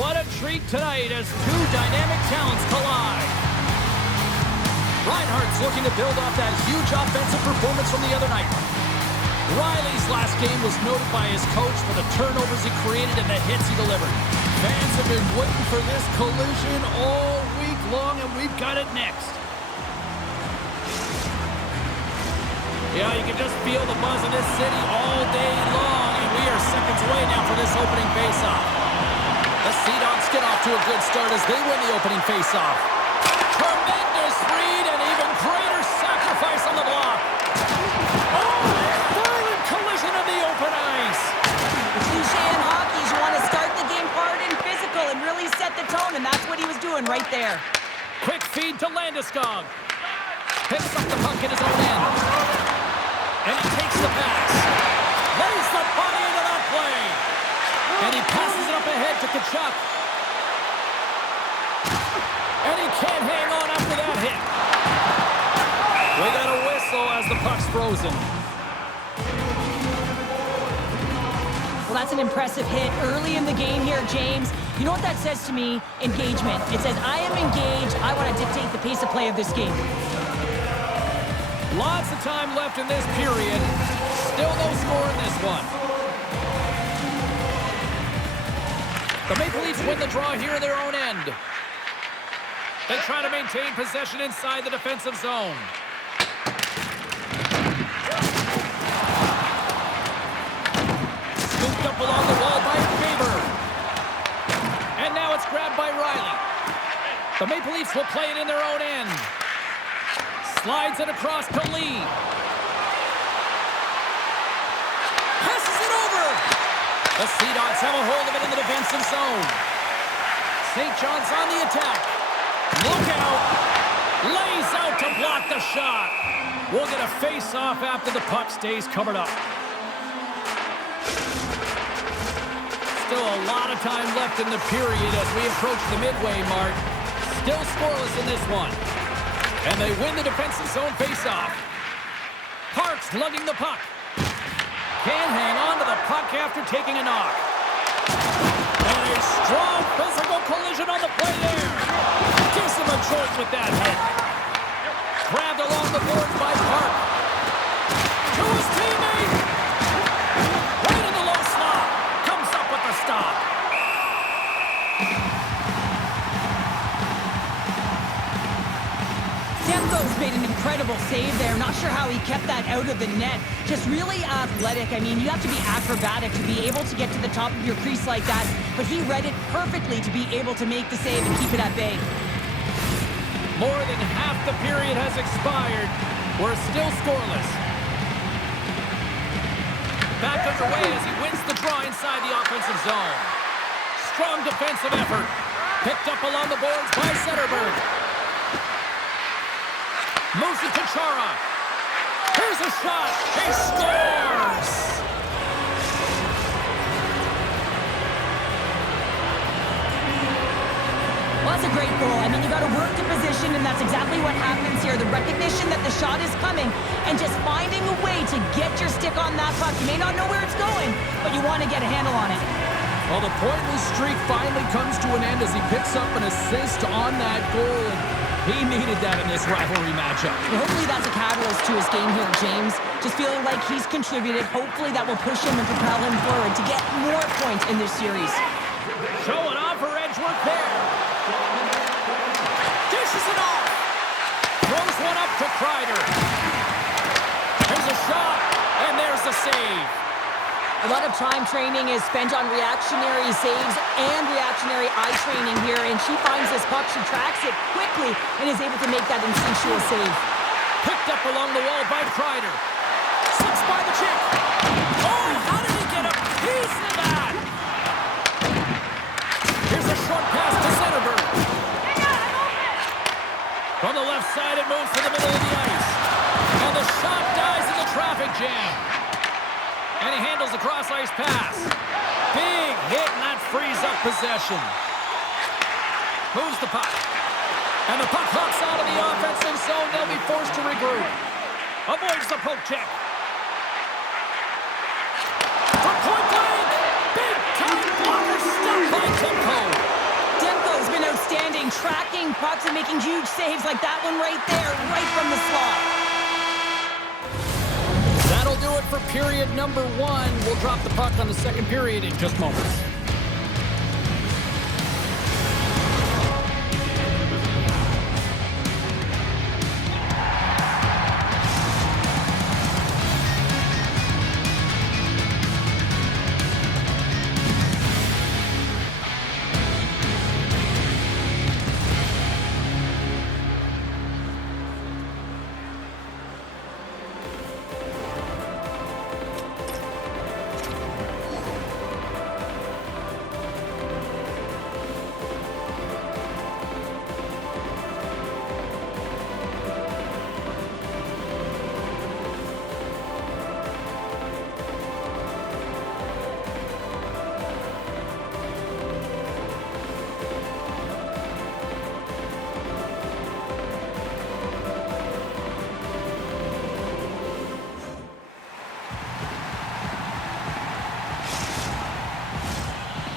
What a treat tonight as two dynamic talents collide. Reinhardt's looking to build off that huge offensive performance from the other night. Riley's last game was noted by his coach for the turnovers he created and the hits he delivered. Fans have been waiting for this collision all week long, and we've got it next. Yeah, you can just feel the buzz in this city all day long, and we are seconds away now for this opening faceoff. The Sea Dogs get off to a good start as they win the opening faceoff. Tremendous read and even greater sacrifice on the block. Oh, violent collision in the open ice. The cliche in hockey is you want to start the game hard and physical and really set the tone, and that's what he was doing right there. Quick feed to Landeskog. Picks up the puck in his own end. And he takes the pass. Lays the body into that play. And he passes it up ahead to Tkachuk. And he can't hang on after that hit. We got a whistle as the puck's frozen. Well, that's an impressive hit early in the game here, James. You know what that says to me? Engagement. It says, I am engaged. I want to dictate the pace of play of this game. Lots of time left in this period. Still no score in this one. The Maple Leafs win the draw here in their own end. They try to maintain possession inside the defensive zone. Scooped up along the wall by Faber. And now it's grabbed by Riley. The Maple Leafs will play it in their own end. Slides it across to Lee. Passes it over. The Sea Dogs have a hold of it in the defensive zone. St. John's on the attack. Look out. Lays out to block the shot. We'll get a face-off after the puck stays covered up. Still a lot of time left in the period as we approach the midway mark. Still scoreless in this one. And they win the defensive zone face-off. Parks lugging the puck. Can't hang on to the puck after taking a knock. And a strong physical collision on the play there. Gives him a choice with that hit. Grabbed along the boards by Park. To his teammate. Right in the low slot. Comes up with the stop. Demko's made an incredible save there. Not sure how he kept that out of the net. Just really athletic. I mean, you have to be acrobatic to be able to get to the top of your crease like that. But he read it perfectly to be able to make the save and keep it at bay. More than half the period has expired. We're still scoreless. Back underway as he wins the draw inside the offensive zone. Strong defensive effort. Picked up along the boards by Zetterberg. Moves it to Chara. Here's a shot. He scores! Well, that's a great goal. I mean, you got to work to position, and that's exactly what happens here. The recognition that the shot is coming, and just finding a way to get your stick on that puck. You may not know where it's going, but you want to get a handle on it. Well, the pointless streak finally comes to an end as he picks up an assist on that goal. And he needed that in this rivalry matchup. Well, hopefully that's a catalyst to his game here, James. Just feeling like he's contributed. Hopefully that will push him and propel him forward to get more points in this series. Showing off her edge work there. Dishes it off. Throws one up to Kreider. There's a shot, and there's the save. A lot of time training is spent on reactionary saves and reactionary eye training here, and she finds this puck, she tracks it quickly, and is able to make that instinctual save. Picked up along the wall by Kreider. Slips by the chick. Oh, how did he get a piece of that? Here's a short pass to Zetterberg. From the left side, it moves to the middle of the ice. And the shot dies in the traffic jam. And he handles the cross-ice pass. Big hit, and that frees up possession. Moves the puck. And the puck hops out of the offensive zone. They'll be forced to regroup. Avoids the poke check. For point blank. Big time blocker stopped by Demko. outstanding, tracking pucks and making huge saves like that one right there, right from the slot. That'll do it for period number 1. We'll drop the puck on the second period in just moments.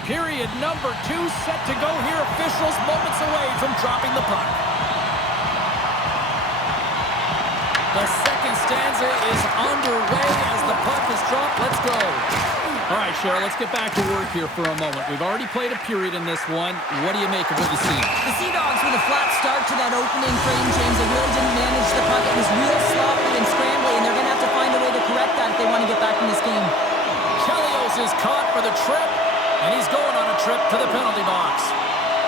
Period number 2 set to go here. Officials moments away from dropping the puck. The second stanza is underway as the puck is dropped. Let's go. All right, Cheryl, let's get back to work here for a moment. We've already played a period in this one. What do you make of what you see? The Sea Dogs with a flat start to that opening frame, James. They really didn't manage the puck. It was real sloppy and scrambly, and they're going to have to find a way to correct that if they want to get back in this game. Chelios is caught for the trip. And he's going on a trip to the penalty box.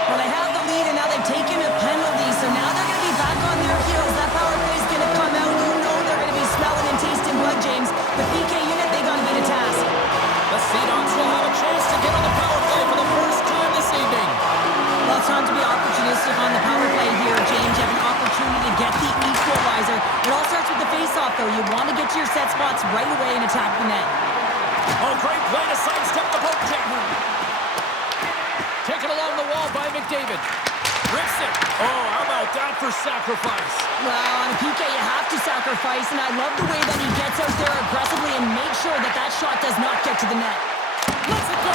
Well, they have the lead, and now they've taken a penalty, so now they're going to be back on their heels. That power play is going to come out. You know they're going to be smelling and tasting blood, James. The PK unit, they got to get a task. The Sea Dogs will have a chance to get on the power play for the first time this evening. Well, it's time to be opportunistic on the power play here, James. You have an opportunity to get the equalizer. It all starts with the face-off, though. You want to get to your set spots right away and attack the net. Oh, great play to sidestep the poke check. Taken along the wall by McDavid. Rips it. Oh, how about that for sacrifice? Well, on a PK, you have to sacrifice, and I love the way that he gets out there aggressively and makes sure that that shot does not get to the net. Let's it go.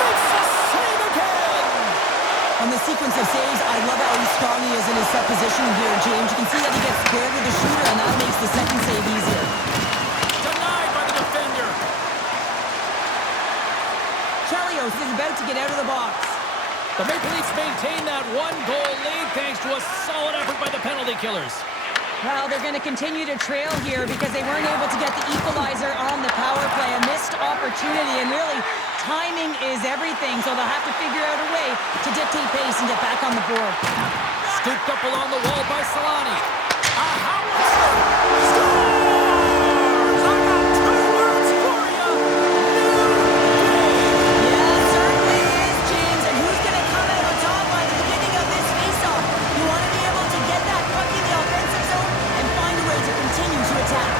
Makes the save again. On the sequence of saves, I love how strong he is in his set position here, James. You can see that he gets squared with the shooter, and that makes the second save easier. Denied by the defender. Chelios is about to get out of the box. The Maple Leafs maintain that 1-goal lead thanks to a solid effort by the penalty killers. Well, they're going to continue to trail here because they weren't able to get the equalizer on the power play. A missed opportunity, and really, timing is everything, so they'll have to figure out a way to dictate pace and get back on the board. Scooped up along the wall by Solani. A howitzer! Scores! I got 2 words for you! Yeah, it certainly is, James. And who's going to come out on top by the beginning of this face-off? You want to be able to get that puck in the offensive zone and find a way to continue to attack.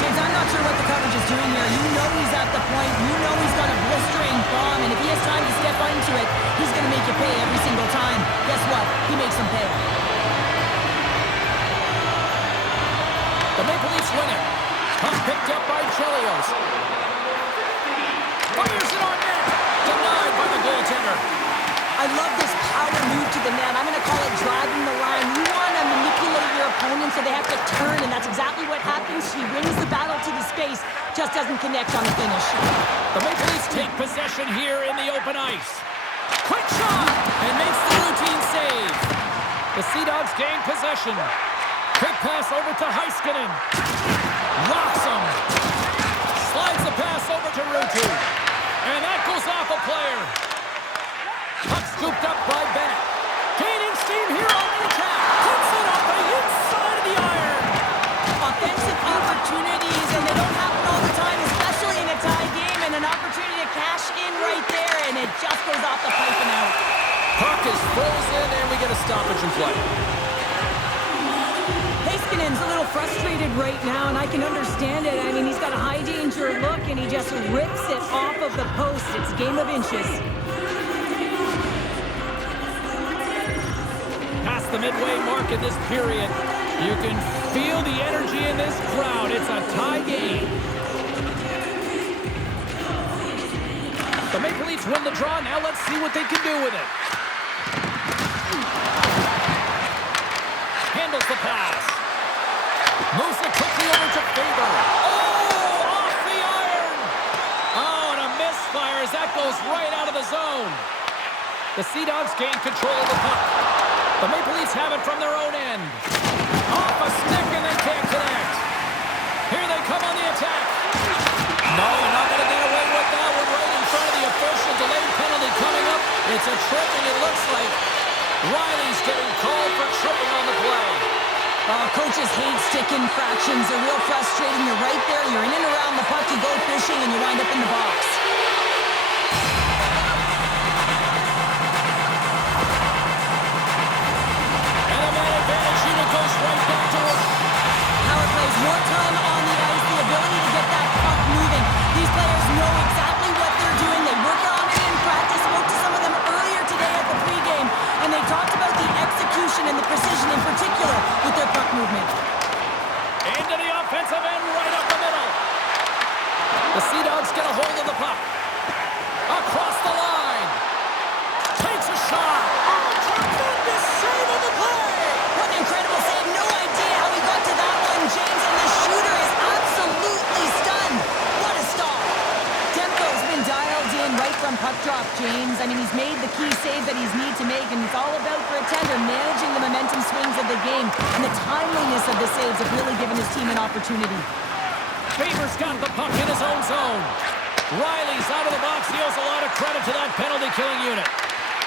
James, I'm not sure what the coverage is doing here. You know he's at the point. You know he's got a blistering bomb. And if he has time to step into it, he's going to make you pay every single time. Guess what? He makes them pay. The Maple Leafs win it. Puck picked up by Chelios. Fires it on net. Denied by the goaltender. I love this power move to the net. I'm going to call it driving the line. You want to manipulate your opponent so they have to turn, and that's exactly what happens. He wins the battle to the space, just doesn't connect on the finish. The Maple Leafs take possession here in the open ice. Quick shot! And makes the routine save. The Sea Dogs gain possession. Quick pass over to Heiskanen. Rocks him. Slides the pass over to Ruutu. And that goes off a player. Puck scooped up by Bennett. Gaining steam here on the attack. Puts it on the inside of the iron. Offensive opportunities, and they don't happen all the time, especially in a tie game, and an opportunity to cash in right there, and it just goes off the pipe and out. Puck is frozen, and we get a stoppage in play. Heiskanen's a little frustrated right now, and I can understand it. I mean, he's got a high danger look, and he just rips it off of the post. It's a game of inches. Past the midway mark in this period. You can feel the energy in this crowd. It's a tie game. The Maple Leafs win the draw. Now let's see what they can do with it. The Sea Dogs gain control of the puck. The Maple Leafs have it from their own end. Off a stick and they can't connect. Here they come on the attack. No, you're not going to get away with that one right in front of the official. Delayed penalty coming up. It's a trip, and it looks like Riley's getting called for tripping on the play. Coaches hate stick infractions. They're real frustrating. You're right there. You're in and around the puck. You go fishing, and you wind up in the box. And a man advantage unit goes right back to work. Power plays more time on the ice, the ability to get that puck moving. These players know exactly what they're doing. They work on it in practice. Spoke to some of them earlier today at the pregame, and they talked about the execution and the precision in particular with their puck movement. Into the offensive end, right up the middle. The Sea Dogs get a hold of the puck. Across the line. Takes a shot. Oh, tremendous save on the play. What an incredible save. No idea how he got to that one, James, and the shooter is absolutely stunned. What a stop. Tempo's been dialed in right from puck drop, James. I mean, he's made the key save that he's need to make, and it's all about for a tender managing the momentum swings of the game, and the timeliness of the saves have really given his team an opportunity. Faber's got the puck in his own zone. Riley's out of the box. He owes a lot of credit to that penalty-killing unit.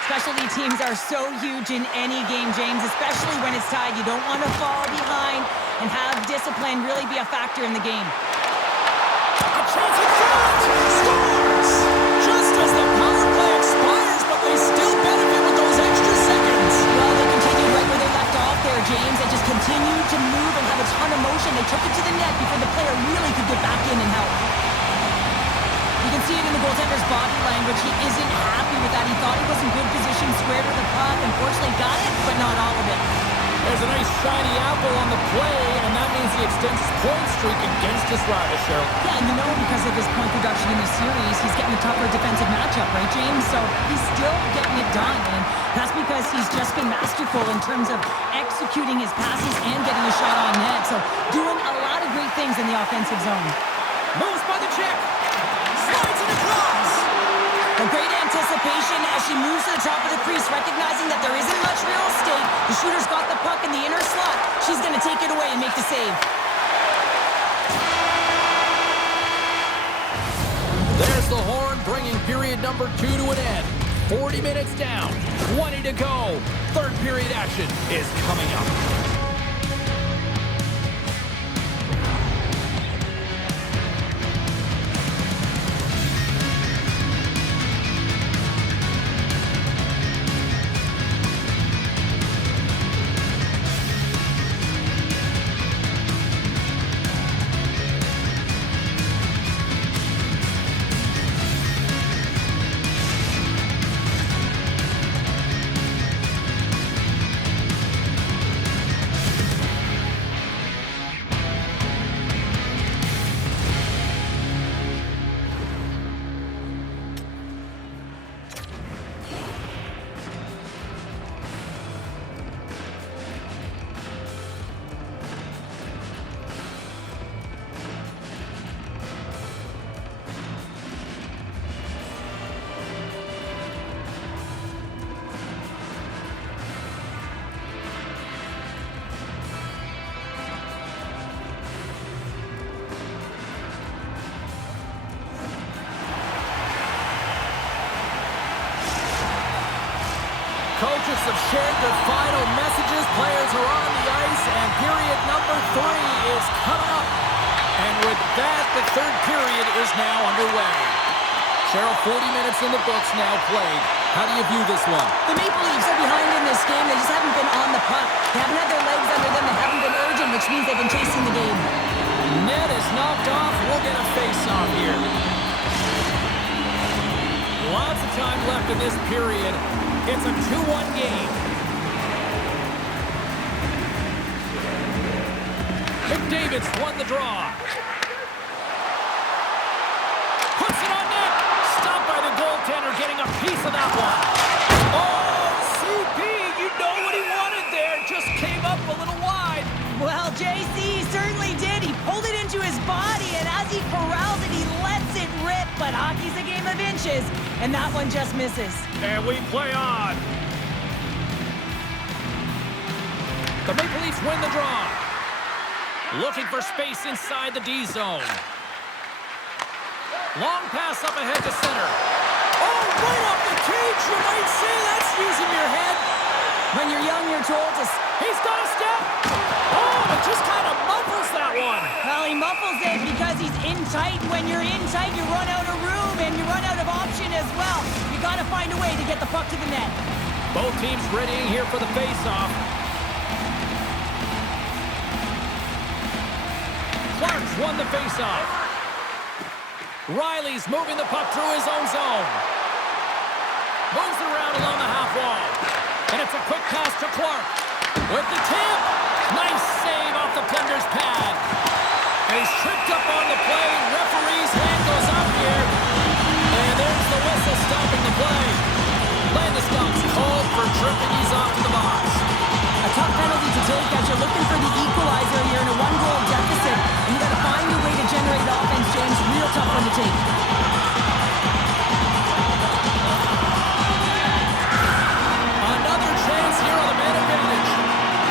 Specialty teams are so huge in any game, James, especially when it's tied. You don't want to fall behind and have discipline really be a factor in the game. A chance in front! Scores! Just as the power play expires, but they still benefit with those extra seconds. Well, they continued right where they left off there, James. They just continued to move and have a ton of motion. They took it to the net before the player really could get back in and help. You can see it in the goaltender's body language. He isn't happy with that. He thought he was in good position, square to the puck. Unfortunately, got it, but not all of it. There's a nice shiny apple on the play, and that means he extends his point streak against his rival, Cheryl. Yeah, and you know because of his point production in the series, he's getting a tougher defensive matchup, right, James? So he's still getting it done, and that's because he's just been masterful in terms of executing his passes and getting a shot on net. So doing a lot of great things in the offensive zone. Moves by the check. Slides it across. A great anticipation as she moves to the top of the crease, recognizing that there isn't much real estate. The shooter's got the puck in the inner slot. She's going to take it away and make the save. There's the horn, bringing period number 2 to an end. 40 minutes down, 20 to go. Third period action is coming up. Coaches have shared their final messages. Players are on the ice, and period number 3 is coming up. And with that, the third period is now underway. Cheryl, 40 minutes in the books now played. How do you view this one? The Maple Leafs are behind in this game. They just haven't been on the puck. They haven't had their legs under them. They haven't been urgent, which means they've been chasing the game. Net is knocked off. We'll get a face-off here. Lots of time left in this period. It's a 2-1 game. McDavid's won the draw. Puts it on net. Stopped by the goaltender, getting a piece of that one. Oh, CP, you know what he wanted there. Just came up a little wide. Well, JC certainly did. He pulled it into his body, and as he corrals it, he lets it rip. But but hockey's a game of inches, and that one just misses. And we play on. The Maple Leafs win the draw. Looking for space inside the D zone. Long pass up ahead to center. Oh, right off the cage, you might say. That's using your head. When you're young, you're told to... He's got a step. Oh, it just kind of muffles that one. Well, he muffles it because he's in tight. When you're in tight, you run out of room, and you run out of option as well. You got to find a way to get the puck to the net. Both teams readying here for the face-off. Clark's won the face-off. Riley's moving the puck through his own zone. Moves it around along the half wall. And it's a quick pass to Clark. With the tip. Nice save off the defender's pad. And he's tripped up on the play. Referee's hand goes up here. And there's the whistle stopping the play. Landeskog's called for tripping. He's off to the box. A tough penalty to take as you're looking for the equalizer here in a one-goal deficit. And you got to find a way to generate offense, James. Real tough one to take. Another chance here on the man advantage.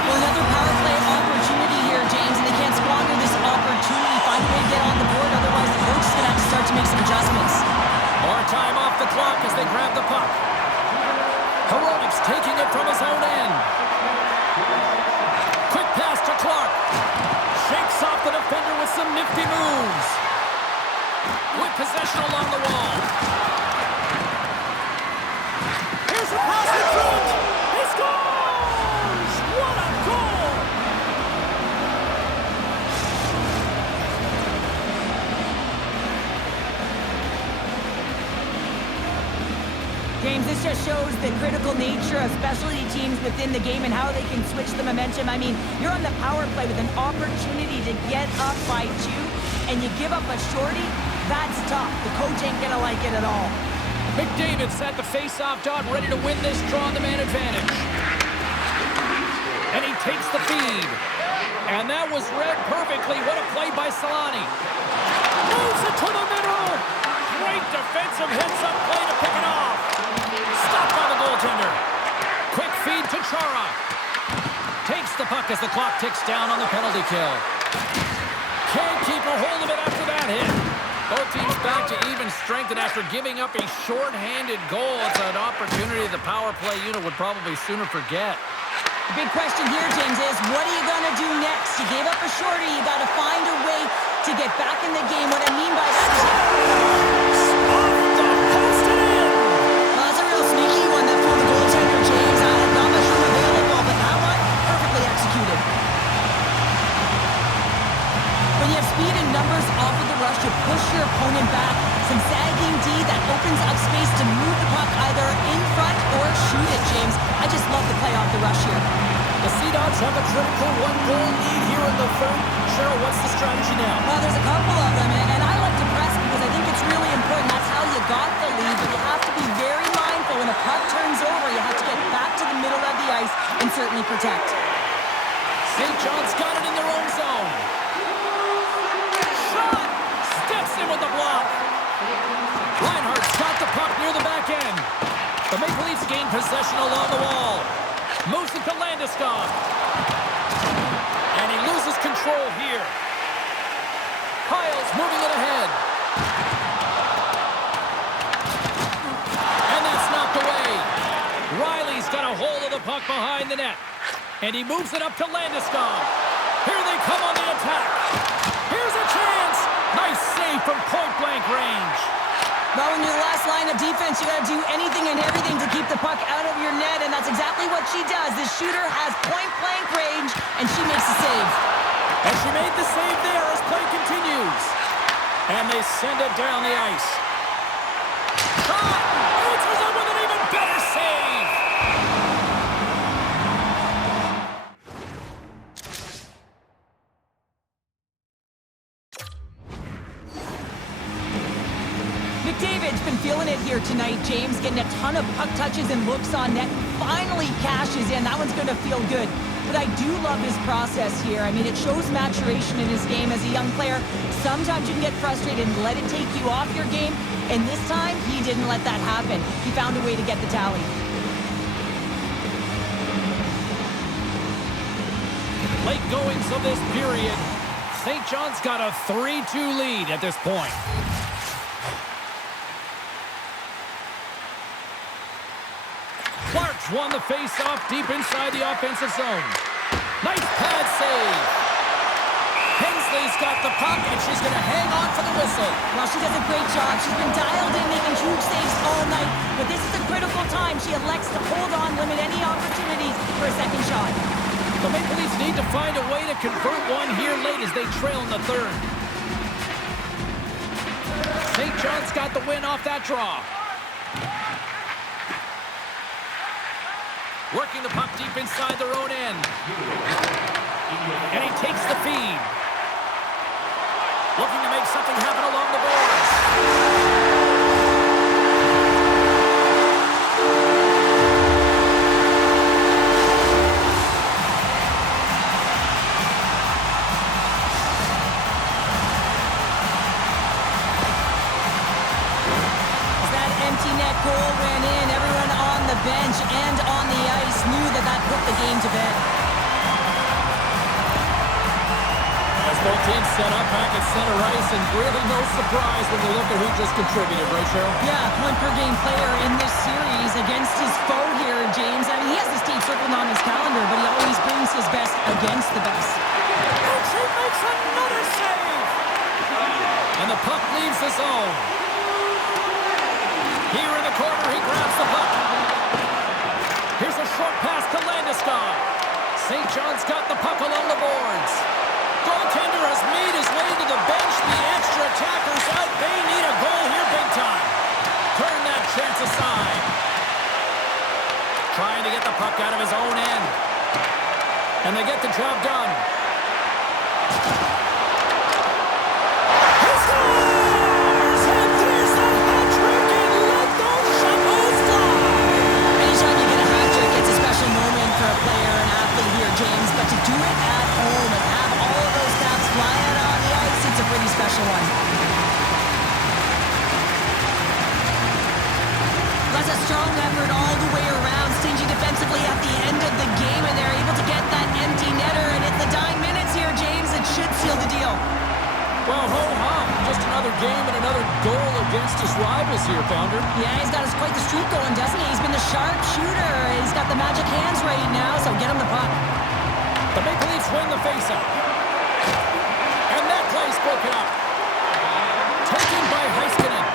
Well, another power play opportunity here, James, and they can't squander this opportunity. Find a way to get on the board, otherwise the coach is going to have to start to make some adjustments. More time off the clock as they grab the puck. Heroic's taking it from his own end. Quick pass to Clark. Shakes off the defender with some nifty moves. With possession along the wall. Here's a pass in front. He scores! What a goal! James, this just shows the critical nature of specialty teams within the game and how they can switch the momentum. I mean, you're on the power play with an opportunity to get up by 2, and you give up a shorty. That's tough. The coach ain't gonna like it at all. McDavid's at the face-off dot, ready to win this draw on the man advantage. And he takes the feed. And that was read perfectly. What a play by Solani. Moves it to the middle. Great defensive hits-up play to pick it off. Stopped by the goaltender. Quick feed to Chara. Takes the puck as the clock ticks down on the penalty kill. Can't keep a hold of it after that hit. Both teams back to even strength, and after giving up a short-handed goal, it's an opportunity the power play unit would probably sooner forget. The big question here, James, is what are you going to do next? You gave up a shorty. You got to find a way to get back in the game. What I mean by that is... Well, that's a real sneaky one that for the goaltender, James. I had not much room available, but that one, perfectly executed. When you have speed and numbers off of the rush, you push your opponent back. Some sagging D that opens up space to move the puck either in front or shoot it, James. I just love the play off the rush here. The Sea Dogs have a critical one-goal lead here in the third. Cheryl, what's the strategy now? Well, there's a couple of them, and I like to press because I think it's really important. That's how you got the lead, but you have to be very mindful. When a puck turns over, you have to get back to the middle of the ice and certainly protect. St. John's got it in their own zone. Shot! Steps in with the block. Reinhardt's got the puck near the back end. The Maple Leafs gain possession along the wall. Moves it to Landeskog. And he loses control here. Kyle's moving it ahead. And that's knocked away. Riley's got a hold of the puck behind the net. And he moves it up to Landeskog. Here they come on the attack. Here's a chance. Nice save from point-blank range. Well, when you're the last line of defense, you got to do anything and everything to keep the puck out of your net, and that's exactly what she does. This shooter has point-blank range, and she makes the save. And she made the save there as play continues. And they send it down the ice. Shot! Answers it with an even better save! McDavid's been feeling it here tonight, James, getting a ton of puck touches and looks on net. Finally cashes in. That one's going to feel good. but I do love his process here. I mean, it shows maturation in his game as a young player. Sometimes you can get frustrated and let it take you off your game, and this time, he didn't let that happen. He found a way to get the tally. Late goings of this period. St. John's got a 3-2 lead at this point. Clark's won the face-off deep inside the offensive zone. Nice pad save. Hensley's got the puck, and she's going to hang on for the whistle. Well, she does a great job. She's been dialed in, making huge saves all night. But this is a critical time. She elects to hold on, limit any opportunities for a second shot. The Maple Leafs need to find a way to convert one here late as they trail in the third. St. John's got the win off that draw. Working the puck deep inside their own end. And he takes the feed. Looking to make something happen along the boards. Goal went in. Everyone on the bench and on the ice knew that put the game to bed. As both teams set up back at center ice, and really no surprise when you look at who just contributed, right, Cheryl? Yeah, point-per-game player in this series against his foe here, James. I mean, he has this team circled on his calendar, but he always brings his best against the best. And she makes another save! And the puck leaves the zone. Here in the corner, he grabs the puck. Here's a short pass to Landeskog. St. John's got the puck along the boards. Goaltender has made his way to the bench. The extra attackers out. They need a goal here big time. Turn that chance aside. Trying to get the puck out of his own end. And they get the job done. James, but to do it at home and have all of those caps flying out on the ice, it's a pretty special one. That's a strong effort all the way around, stingy defensively at the end of the game, and they're able to get that empty netter, and in the dying minutes here, James, it should seal the deal. Well, ho-hum, just another game and another goal against his rivals here, Pounder. Yeah, he's got quite the streak going, doesn't he? He's been the sharp shooter. He's got the magic hands right now, so get him the puck. The Maple Leafs win the faceoff. And that play's broken up. Taken by Heiskanen.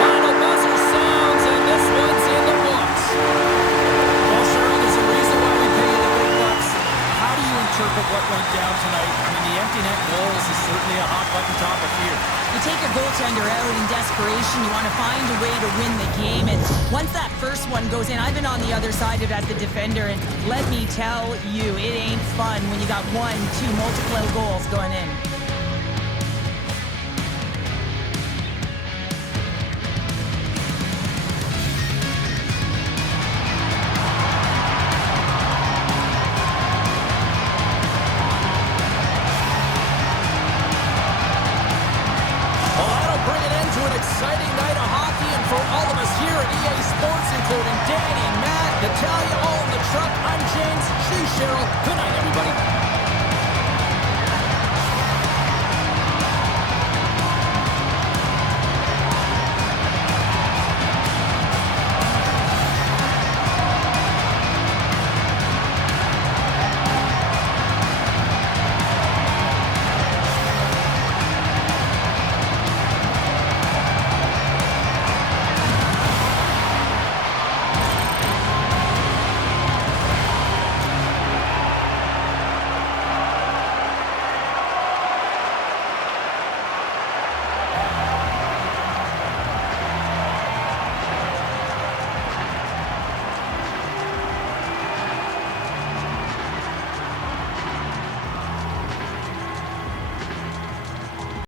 Final buzzer sounds, and this one's in the books. Well, Cheryl, there's a reason why we pay the big bucks. How do you interpret what went down tonight? I mean, the empty net goals is certainly a hot-button topic here. You take your goaltender out in desperation. You want to find a way to win the game. And once that first one goes in, I've been on the other side of it as the defender. And let me tell you, it ain't fun when you got 1, 2 multiple goals going in. Exciting night of hockey, and for all of us here at EA Sports, including Danny, Matt, Natalia, all in the truck, I'm James.